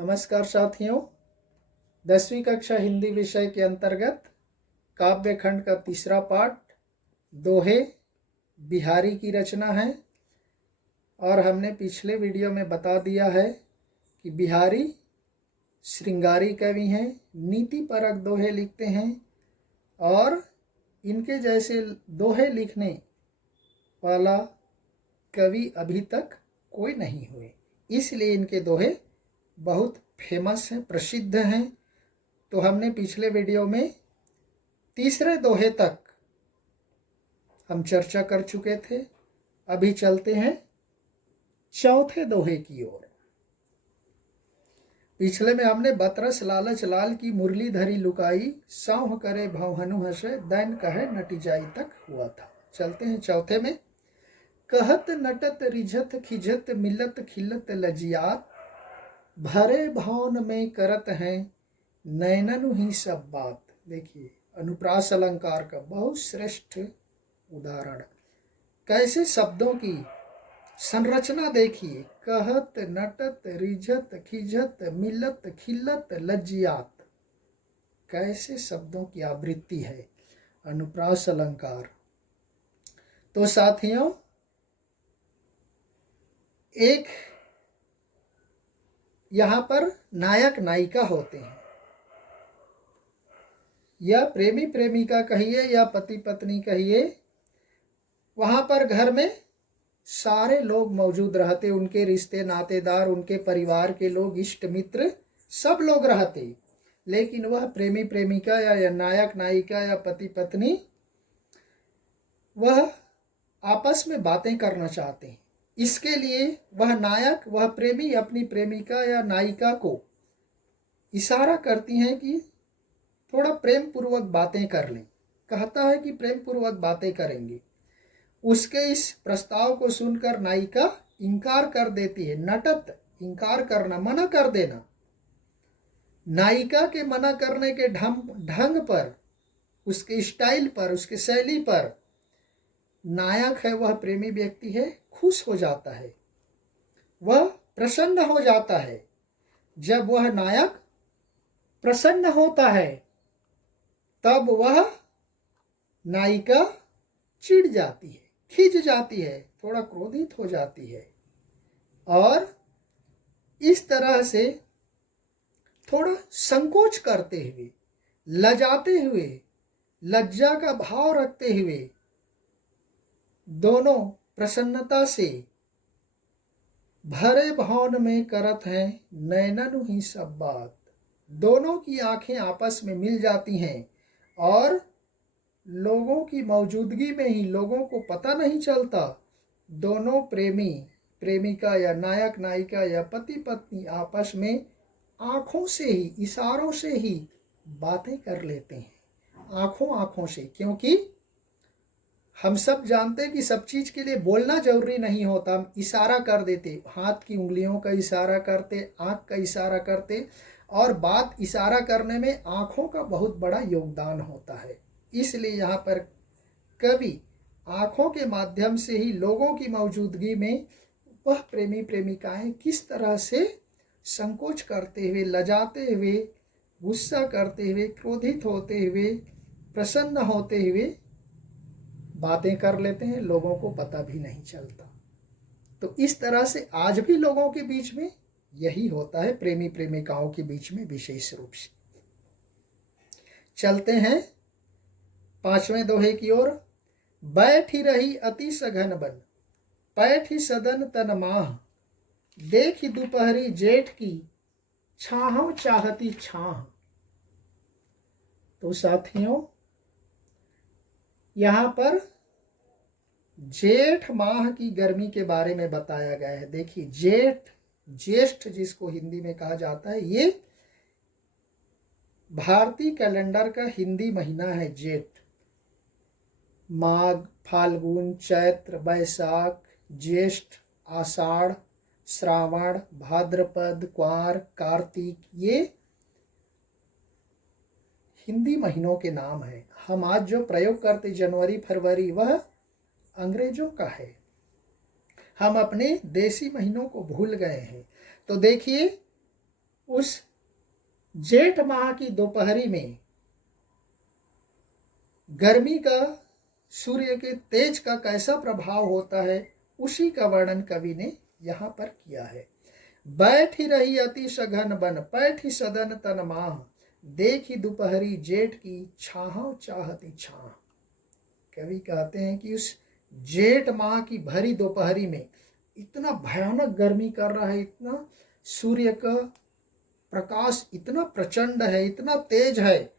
नमस्कार साथियों, 10वीं कक्षा हिंदी विषय के अंतर्गत काव्य खंड का तीसरा पाठ दोहे बिहारी की रचना है। और हमने पिछले वीडियो में बता दिया है कि बिहारी श्रृंगारी कवि हैं, नीति परक दोहे लिखते हैं और इनके जैसे दोहे लिखने वाला कवि अभी तक कोई नहीं हुए, इसलिए इनके दोहे बहुत फेमस हैं, प्रसिद्ध हैं। तो हमने पिछले वीडियो में तीसरे दोहे तक हम चर्चा कर चुके थे। अभी चलते हैं चौथे दोहे की ओर। पिछले में हमने बतरस लालच लाल की मुरली धरी लुकाई, सौह करे भवहनु हसे दैन कहे नटी जाई तक हुआ था। चलते हैं चौथे में। कहत नटत रिझत खिझत मिलत खिलत लजियात, भरे भवन में करत हैं नैननु ही सब बात। देखिए, अनुप्रास अलंकार का बहुत श्रेष्ठ उदाहरण। कैसे शब्दों की संरचना देखिए, कहत नटत रिझत खिझत मिलत खिलत लज्जियात, कैसे शब्दों की आवृत्ति है अनुप्रास अलंकार। तो साथियों, एक यहाँ पर नायक नायिका होते हैं, या प्रेमी प्रेमिका कहिए या पति पत्नी कहिए। वहाँ पर घर में सारे लोग मौजूद रहते, उनके रिश्ते नातेदार, उनके परिवार के लोग, इष्ट मित्र, सब लोग रहते। लेकिन वह प्रेमी प्रेमिका या नायक नायिका या पति पत्नी वह आपस में बातें करना चाहते हैं। इसके लिए वह नायक, वह प्रेमी अपनी प्रेमिका या नायिका को इशारा करती हैं कि थोड़ा प्रेम पूर्वक बातें कर लें। कहता है कि प्रेम पूर्वक बातें करेंगे। उसके इस प्रस्ताव को सुनकर नायिका इनकार कर देती है। नटत, इनकार करना, मना कर देना। नायिका के मना करने के ढंग पर, उसके स्टाइल पर, उसके शैली पर नायक है, वह प्रेमी व्यक्ति है, खुश हो जाता है, वह प्रसन्न हो जाता है। जब वह नायक प्रसन्न होता है तब वह नायिका चिढ़ जाती है, खिंच जाती है, थोड़ा क्रोधित हो जाती है और इस तरह से थोड़ा संकोच करते हुए, लजाते हुए, लज्जा का भाव रखते हुए, दोनों प्रसन्नता से भरे भवन में करत हैं नैननु ही सब बात। दोनों की आंखें आपस में मिल जाती हैं और लोगों की मौजूदगी में ही, लोगों को पता नहीं चलता, दोनों प्रेमी प्रेमिका या नायक नायिका या पति पत्नी आपस में आंखों से ही, इशारों से ही बातें कर लेते हैं। आंखों से, क्योंकि हम सब जानते हैं कि सब चीज के लिए बोलना जरूरी नहीं होता। हम इशारा कर देते, हाथ की उंगलियों का इशारा करते, आंख का इशारा करते, और बात इशारा करने में आंखों का बहुत बड़ा योगदान होता है। इसलिए यहाँ पर कवि आंखों के माध्यम से ही लोगों की मौजूदगी में वह प्रेमी प्रेमिकाएं किस तरह से संकोच करते हुए, लजाते हुए, गुस्सा करते हुए, क्रोधित होते हुए, प्रसन्न होते हुए बातें कर लेते हैं, लोगों को पता भी नहीं चलता। तो इस तरह से आज भी लोगों के बीच में यही होता है, प्रेमी प्रेमिकाओं के बीच में विशेष रूप से। चलते हैं पांचवें दोहे की ओर। बैठी रही अति सघन बन, पैठी सदन तन माह, देखी दोपहरी जेठ की छाहों चाहती छाह। तो साथियों, यहाँ पर जेठ माह की गर्मी के बारे में बताया गया है। देखिए, जेठ, ज्येष्ठ जिसको हिंदी में कहा जाता है, ये भारतीय कैलेंडर का हिंदी महीना है जेठ। माघ, फाल्गुन, चैत्र, वैशाख, ज्येष्ठ, आषाढ़, श्रावण, भाद्रपद, क्वार, कार्तिक, ये हिंदी महीनों के नाम है। हम आज जो प्रयोग करते जनवरी फरवरी, वह अंग्रेजों का है। हम अपने देसी महीनों को भूल गए हैं। तो देखिए, उस जेठ माह की दोपहरी में गर्मी का, सूर्य के तेज का कैसा प्रभाव होता है, उसी का वर्णन कवि ने यहाँ पर किया है। बैठी रही अति सघन बन, पैठी सदन तन माह, देखी दोपहरी जेठ की छाह चाहती छाह। कवि कहते हैं कि उस जेठ माह की भरी दोपहरी में इतना भयानक गर्मी कर रहा है, इतना सूर्य का प्रकाश इतना प्रचंड है, इतना तेज है।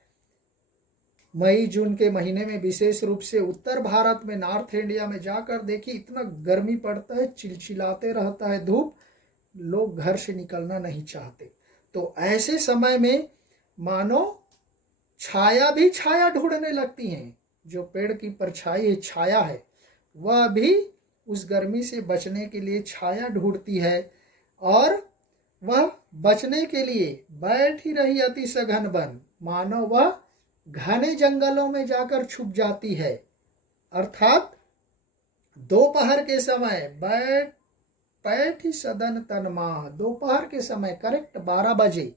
मई जून के महीने में विशेष रूप से उत्तर भारत में, नॉर्थ इंडिया में जाकर देखिए, इतना गर्मी पड़ता है, चिलचिलाते रहता है धूप, लोग घर से निकलना नहीं चाहते। तो ऐसे समय में मानो छाया भी छाया ढूंढने लगती हैं। जो पेड़ की परछाई है, छाया है, वह भी उस गर्मी से बचने के लिए छाया ढूंढती है, और वह बचने के लिए बैठी रही अति सघन बन, मानो वह घने जंगलों में जाकर छुप जाती है। अर्थात दोपहर के समय बैठी सदन तन माह, दोपहर के समय करेक्ट 12 बजे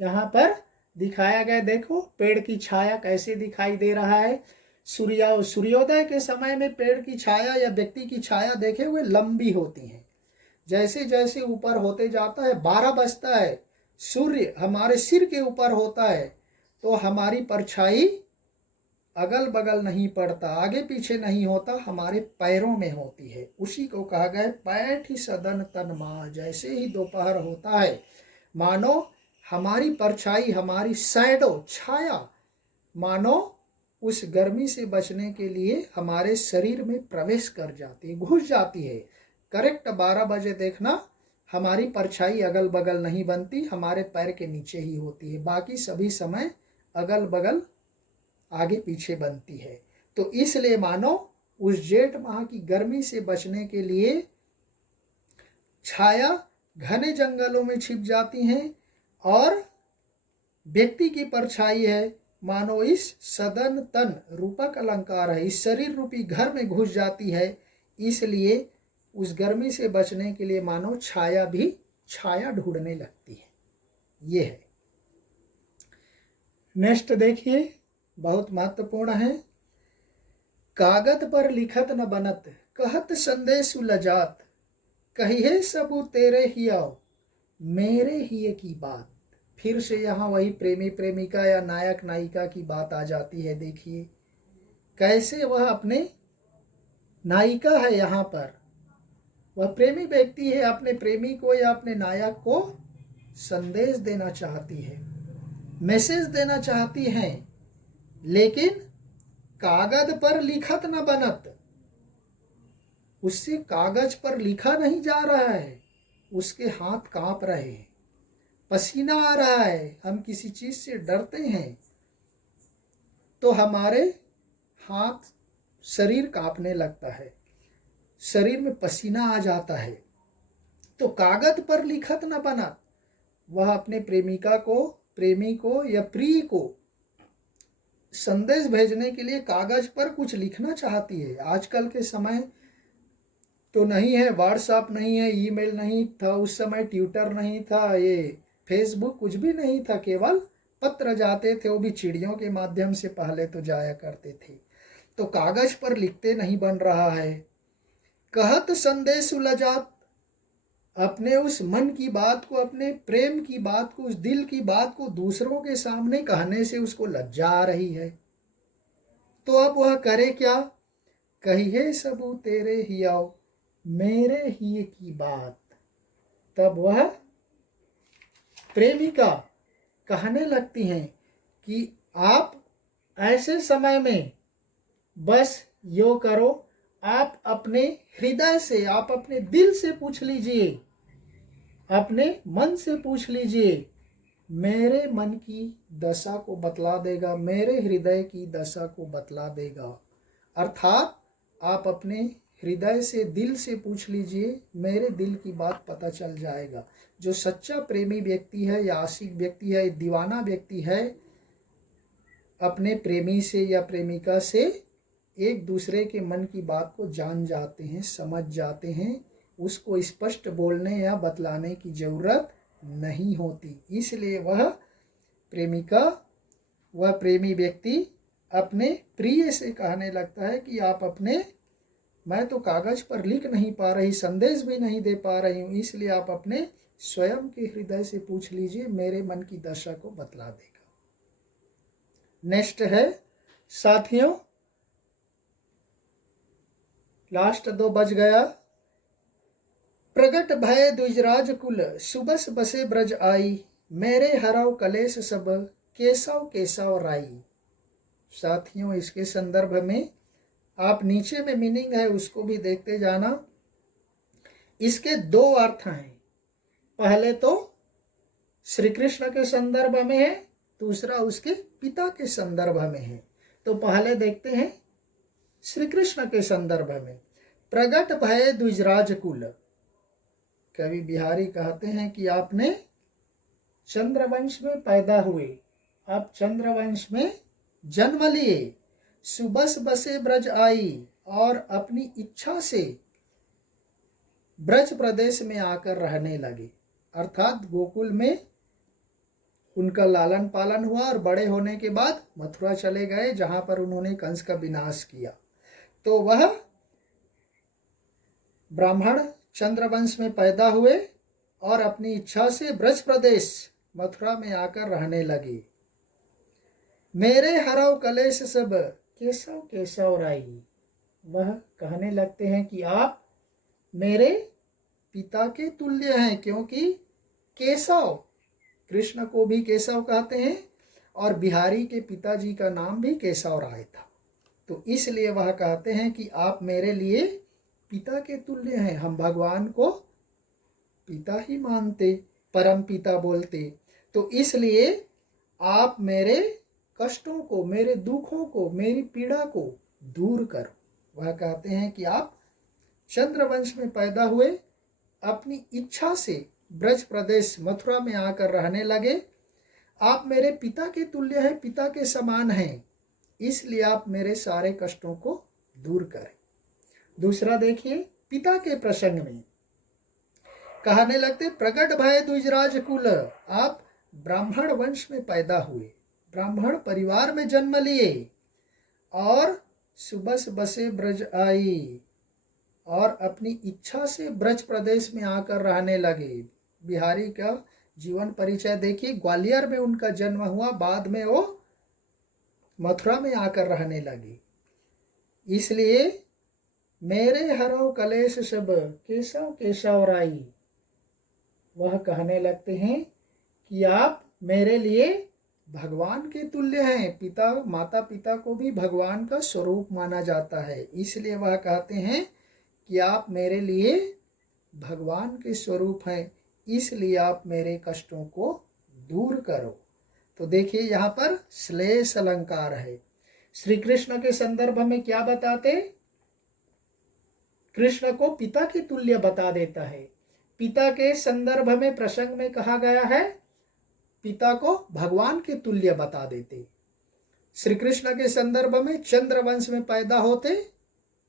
यहाँ पर दिखाया गया। देखो पेड़ की छाया कैसे दिखाई दे रहा है। सूर्योदय के समय में पेड़ की छाया या व्यक्ति की छाया देखे हुए लंबी होती है। जैसे जैसे ऊपर होते जाता है, 12 बजता है, सूर्य हमारे सिर के ऊपर होता है, तो हमारी परछाई अगल बगल नहीं पड़ता, आगे पीछे नहीं होता, हमारे पैरों में होती है। उसी को कहा गया पैठी सदन तन माह। जैसे ही दोपहर होता है, मानो हमारी परछाई, हमारी शैडो, छाया, मानो उस गर्मी से बचने के लिए हमारे शरीर में प्रवेश कर जाती है, घुस जाती है। करेक्ट 12 बजे देखना, हमारी परछाई अगल बगल नहीं बनती, हमारे पैर के नीचे ही होती है। बाकी सभी समय अगल बगल आगे पीछे बनती है। तो इसलिए मानो उस जेठ माह की गर्मी से बचने के लिए छाया घने जंगलों में छिप जाती हैं, और व्यक्ति की परछाई है मानो इस सदन तन, रूपक अलंकार है, इस शरीर रूपी घर में घुस जाती है। इसलिए उस गर्मी से बचने के लिए मानो छाया भी छाया ढूंढने लगती है। ये है। नेक्स्ट देखिए, बहुत महत्वपूर्ण है। कागद पर लिखत न बनत, कहत संदेश लजात, कहिए सबू तेरे ही आओ, मेरे ही की बात। फिर से यहाँ वही प्रेमी प्रेमिका या नायक नायिका की बात आ जाती है। देखिए कैसे वह अपने नायिका है, यहाँ पर वह प्रेमी व्यक्ति है, अपने प्रेमी को या अपने नायक को संदेश देना चाहती है, मैसेज देना चाहती हैं, लेकिन कागज पर लिखत न बनत, उससे कागज पर लिखा नहीं जा रहा है, उसके हाथ कांप रहे हैं, पसीना आ रहा है, हम किसी चीज से डरते हैं तो हमारे हाथ, शरीर कांपने लगता है, शरीर में पसीना आ जाता है। तो कागज पर लिखत न बना, वह अपने प्रेमिका को, प्रेमी को या प्रिय को संदेश भेजने के लिए कागज पर कुछ लिखना चाहती है। आजकल के समय तो नहीं है, व्हाट्सएप नहीं है, ईमेल नहीं था, उस समय ट्विटर नहीं था, ये फेसबुक कुछ भी नहीं था, केवल पत्र जाते थे, वो भी चिड़ियों के माध्यम से पहले तो जाया करते थे। तो कागज पर लिखते नहीं बन रहा है। कहत संदेश उलझात, अपने उस मन की बात को, अपने प्रेम की बात को, उस दिल की बात को दूसरों के सामने कहने से उसको लज्जा आ रही है। तो अब वह करे क्या? कहिए सबू तेरे ही आओ, मेरे ही की बात। तब वह प्रेमिका कहने लगती हैं कि आप ऐसे समय में बस यो करो, आप अपने हृदय से, आप अपने दिल से पूछ लीजिए, अपने मन से पूछ लीजिए, मेरे मन की दशा को बतला देगा, मेरे हृदय की दशा को बतला देगा। अर्थात आप अपने हृदय से, दिल से पूछ लीजिए, मेरे दिल की बात पता चल जाएगा। जो सच्चा प्रेमी व्यक्ति है या आशिक व्यक्ति है, दीवाना व्यक्ति है, अपने प्रेमी से या प्रेमिका से एक दूसरे के मन की बात को जान जाते हैं, समझ जाते हैं, उसको स्पष्ट बोलने या बतलाने की जरूरत नहीं होती। इसलिए वह प्रेमिका, वह प्रेमी व्यक्ति अपने प्रिय से कहने लगता है कि आप अपने, मैं तो कागज पर लिख नहीं पा रही, संदेश भी नहीं दे पा रही हूँ, इसलिए आप अपने स्वयं के हृदय से पूछ लीजिए, मेरे मन की दशा को बतला देगा। नेक्स्ट है साथियों, लास्ट 2 बज गया। प्रगट भय द्विजराज कुल, सुबस बसे ब्रज आई, मेरे हराव कलेश सब, केशव केशव राई। साथियों, इसके संदर्भ में आप नीचे में मीनिंग है उसको भी देखते जाना। इसके 2 अर्थ हैं। पहले तो श्री कृष्ण के संदर्भ में है, दूसरा उसके पिता के संदर्भ में है। तो पहले देखते हैं श्री कृष्ण के संदर्भ में। प्रगट भय द्विजराज कुल, कवि बिहारी कहते हैं कि आपने चंद्रवंश में पैदा हुए, आप चंद्रवंश में जन्म लिए, सुबस बसे ब्रज आई, और अपनी इच्छा से ब्रज प्रदेश में आकर रहने लगे, अर्थात गोकुल में उनका लालन पालन हुआ और बड़े होने के बाद मथुरा चले गए, जहां पर उन्होंने कंस का विनाश किया। तो वह ब्राह्मण चंद्रवंश में पैदा हुए और अपनी इच्छा से ब्रज प्रदेश मथुरा में आकर रहने लगे। मेरे हरव कलेश सब, केशव केशव राई। वह कहने लगते हैं कि आप मेरे पिता के तुल्य हैं, क्योंकि केशव, कृष्ण को भी केशव कहते हैं और बिहारी के पिताजी का नाम भी केशव राय था। तो इसलिए वह कहते हैं कि आप मेरे लिए पिता के तुल्य हैं। हम भगवान को पिता ही मानते, परम पिता बोलते। तो इसलिए आप मेरे कष्टों को, मेरे दुखों को, मेरी पीड़ा को दूर करो। वह कहते हैं कि आप चंद्रवंश में पैदा हुए, अपनी इच्छा से ब्रज प्रदेश मथुरा में आकर रहने लगे। आप मेरे पिता के तुल्य हैं, पिता के समान हैं, इसलिए आप मेरे सारे कष्टों को दूर करें। दूसरा देखिए, पिता के प्रसंग में कहने लगते, प्रगट भय द्विजराज कुल, आप ब्राह्मण वंश में पैदा हुए, ब्राह्मण परिवार में जन्म लिए, और सुबस बसे ब्रज आई, और अपनी इच्छा से ब्रज प्रदेश में आकर रहने लगे। बिहारी का जीवन परिचय देखिए, ग्वालियर में उनका जन्म हुआ, बाद में वो मथुरा में आकर रहने लगे। इसलिए मेरे हरो कलेश सब, केशव केशव राई। वह कहने लगते हैं कि आप मेरे लिए भगवान के तुल्य हैं। पिता, माता पिता को भी भगवान का स्वरूप माना जाता है, इसलिए वह कहते हैं कि आप मेरे लिए भगवान के स्वरूप हैं, इसलिए आप मेरे कष्टों को दूर करो। तो देखिए यहाँ पर श्लेष अलंकार है। श्री कृष्ण के संदर्भ में क्या बताते, कृष्ण को पिता के तुल्य बता देता है। पिता के संदर्भ में प्रसंग में कहा गया है, पिता को भगवान के तुल्य बता देते। श्री कृष्ण के संदर्भ में चंद्र वंश में पैदा होते,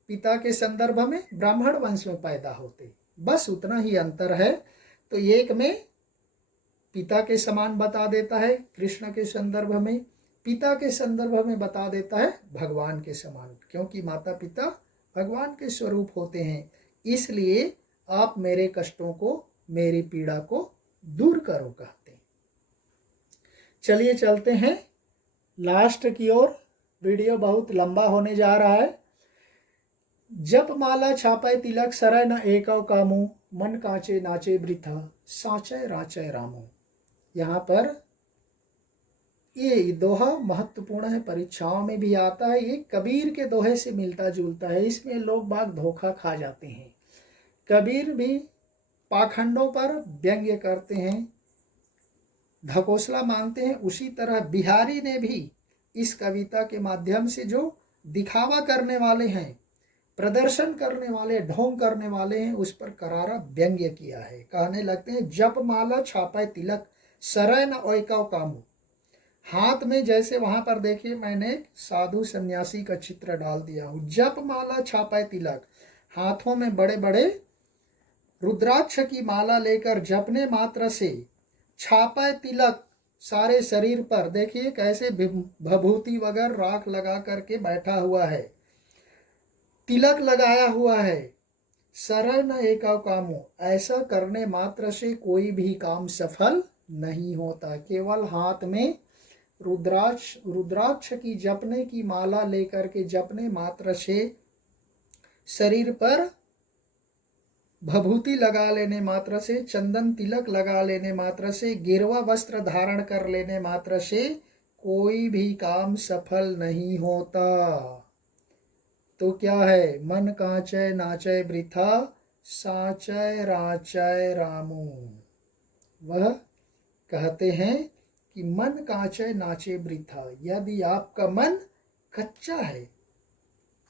पिता के संदर्भ में ब्राह्मण वंश में पैदा होते, बस उतना ही अंतर है। तो एक में पिता के समान बता देता है कृष्ण के संदर्भ में, पिता के संदर्भ में बता देता है भगवान के समान, क्योंकि माता पिता भगवान के स्वरूप होते हैं। इसलिए आप मेरे कष्टों को, मेरी पीड़ा को दूर करो कहते हैं। चलिए चलते हैं लास्ट की ओर। वीडियो बहुत लंबा होने जा रहा है। जप माला छापे तिलक सरय न एकव कामू, मन कांचे नाचे वृथा साचय राचय रामो। यहाँ पर ये दोहा महत्वपूर्ण है, परीक्षाओं में भी आता है। ये कबीर के दोहे से मिलता जुलता है। इसमें लोग बाग धोखा खा जाते हैं। कबीर भी पाखंडों पर व्यंग्य करते हैं, ढकोसला मानते हैं। उसी तरह बिहारी ने भी इस कविता के माध्यम से जो दिखावा करने वाले हैं, प्रदर्शन करने वाले, ढोंग करने वाले हैं, उस पर करारा व्यंग्य किया है। कहने लगते हैं, जप माला छापे तिलक सरय न ओयकव कामू। हाथ में, जैसे वहां पर देखिए मैंने साधु सन्यासी का चित्र डाल दिया हूं। जप माला छापे तिलक, हाथों में बड़े बड़े रुद्राक्ष की माला लेकर जपने मात्र से छापा तिलक सारे शरीर पर, देखिए कैसे भभूति वगैरह राख लगा करके बैठा हुआ है, तिलक लगाया हुआ है। सरल न एका कामो, ऐसा करने मात्र से कोई भी काम सफल नहीं होता। केवल हाथ में रुद्राक्ष की जपने की माला लेकर के जपने मात्र से, शरीर पर भभूति लगा लेने मात्र से, चंदन तिलक लगा लेने मात्र से, गिरवा वस्त्र धारण कर लेने मात्र से कोई भी काम सफल नहीं होता। तो क्या है, मन कांचय नाचय वृथा, साचय राचय रामो। वह कहते हैं कि मन कांचय नाचे वृथा, यदि आपका मन कच्चा है,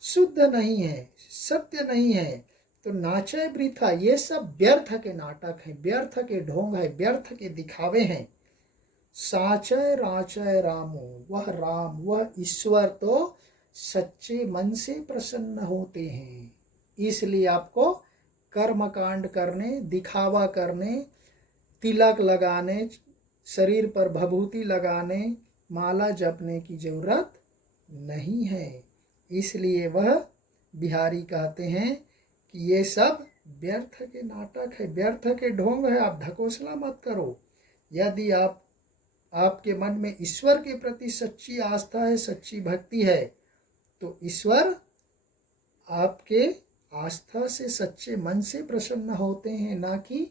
शुद्ध नहीं है, सत्य नहीं है, तो नाचय वृथा, ये सब व्यर्थ के नाटक हैं, व्यर्थ के ढोंग है, व्यर्थ के दिखावे हैं। साचय राचय रामो, वह राम, वह ईश्वर तो सच्चे मन से प्रसन्न होते हैं। इसलिए आपको कर्मकांड करने, दिखावा करने, तिलक लगाने, शरीर पर भभूति लगाने, माला जपने की जरूरत नहीं है। इसलिए वह बिहारी कहते हैं कि ये सब व्यर्थ के नाटक है, व्यर्थ के ढोंग है, आप ढकोसला मत करो। यदि आपके मन में ईश्वर के प्रति सच्ची आस्था है, सच्ची भक्ति है, तो ईश्वर आपके आस्था से, सच्चे मन से प्रसन्न होते हैं, ना कि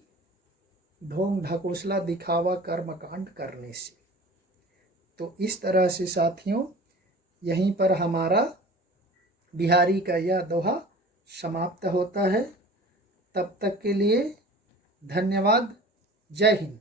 ढोंग ढकोसला दिखावा कर्मकांड करने से। तो इस तरह से साथियों, यहीं पर हमारा बिहारी का यह दोहा समाप्त होता है। तब तक के लिए धन्यवाद। जय हिंद।